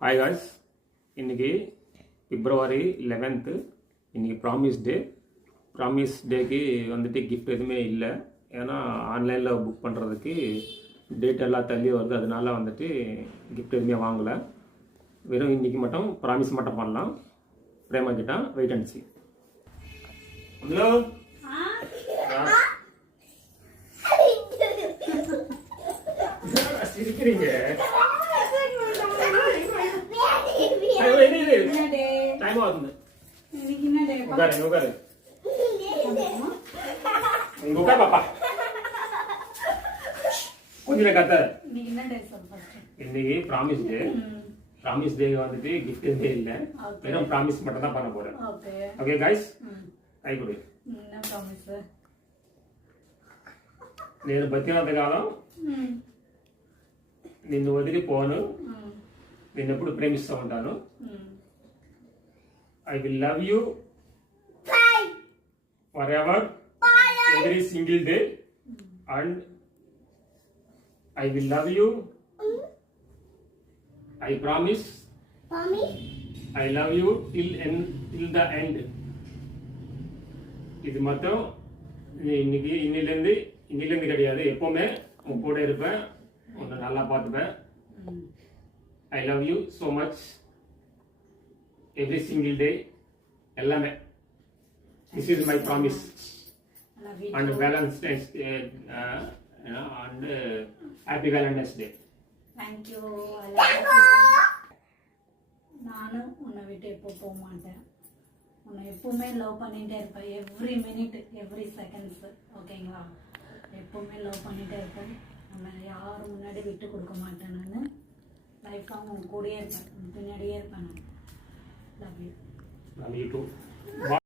Hi guys, இன்றைக்கி பிப்ரவரி 11th. இன்றைக்கி promise டேக்கு வந்துட்டு கிஃப்ட் எதுவுமே இல்லை. ஏன்னா ஆன்லைனில் புக் பண்ணுறதுக்கு டேட் எல்லாம் தள்ளி வருது. அதனால வந்துட்டு கிஃப்ட் எதுவுமே வாங்கலை. வெறும் இன்றைக்கி மட்டும் ப்ராமிஸ் மட்டும் பண்ணலாம். பிரேமா கிட்ட வெயிட் அண்ட் சி. ஹலோ, சிரிக்கிறீங்க? டைம் ஆகுது. உட்காரு பாப்பா, கொஞ்சம் கத்த. இன்னைக்கு ப்ராமிஸ் டே வந்துட்டு கிஃப்ட் எதுவே இல்லை. வெறும் ப்ராமிஸ் மட்டும் தான் பண்ண போறேன். ஓகே கைஸ், கை கொடு. నేను బతికినంత కాలం నిన్ను వదిలి పోను. నేను ఎప్పుడు ప్రేమిస్తూ ఉంటాను. I will love you forever, every single day, and I will love you. I promise. I love you till the end. இது மட்டும் இன்னைக்கு இன்னிலேருந்து கிடையாது, எப்பவுமே உன் கூட இருப்பேன், உன்னை நல்லா பார்த்துப்பேன். I love you so much, every single day, எல்லாமே. This is my promise. And Valentine's Day and happy Valentine's Day. Thank you. நானும் உன்னை விட்டு எப்போ போக மாட்டேன். உன்னை எப்பவுமே லவ் பண்ணிகிட்டே இருப்பேன். Every minute, every seconds. ஓகேங்களா? எப்பவுமே லவ் பண்ணிகிட்டே இருப்பேன். நம்ம யாரும் முன்னாடி விட்டு கொடுக்க மாட்டேன். நான் லைஃப் லாங் உன் கூடயே இருப்பேன், பின்னாடியே இருப்பேன். நான் love you. Love you two.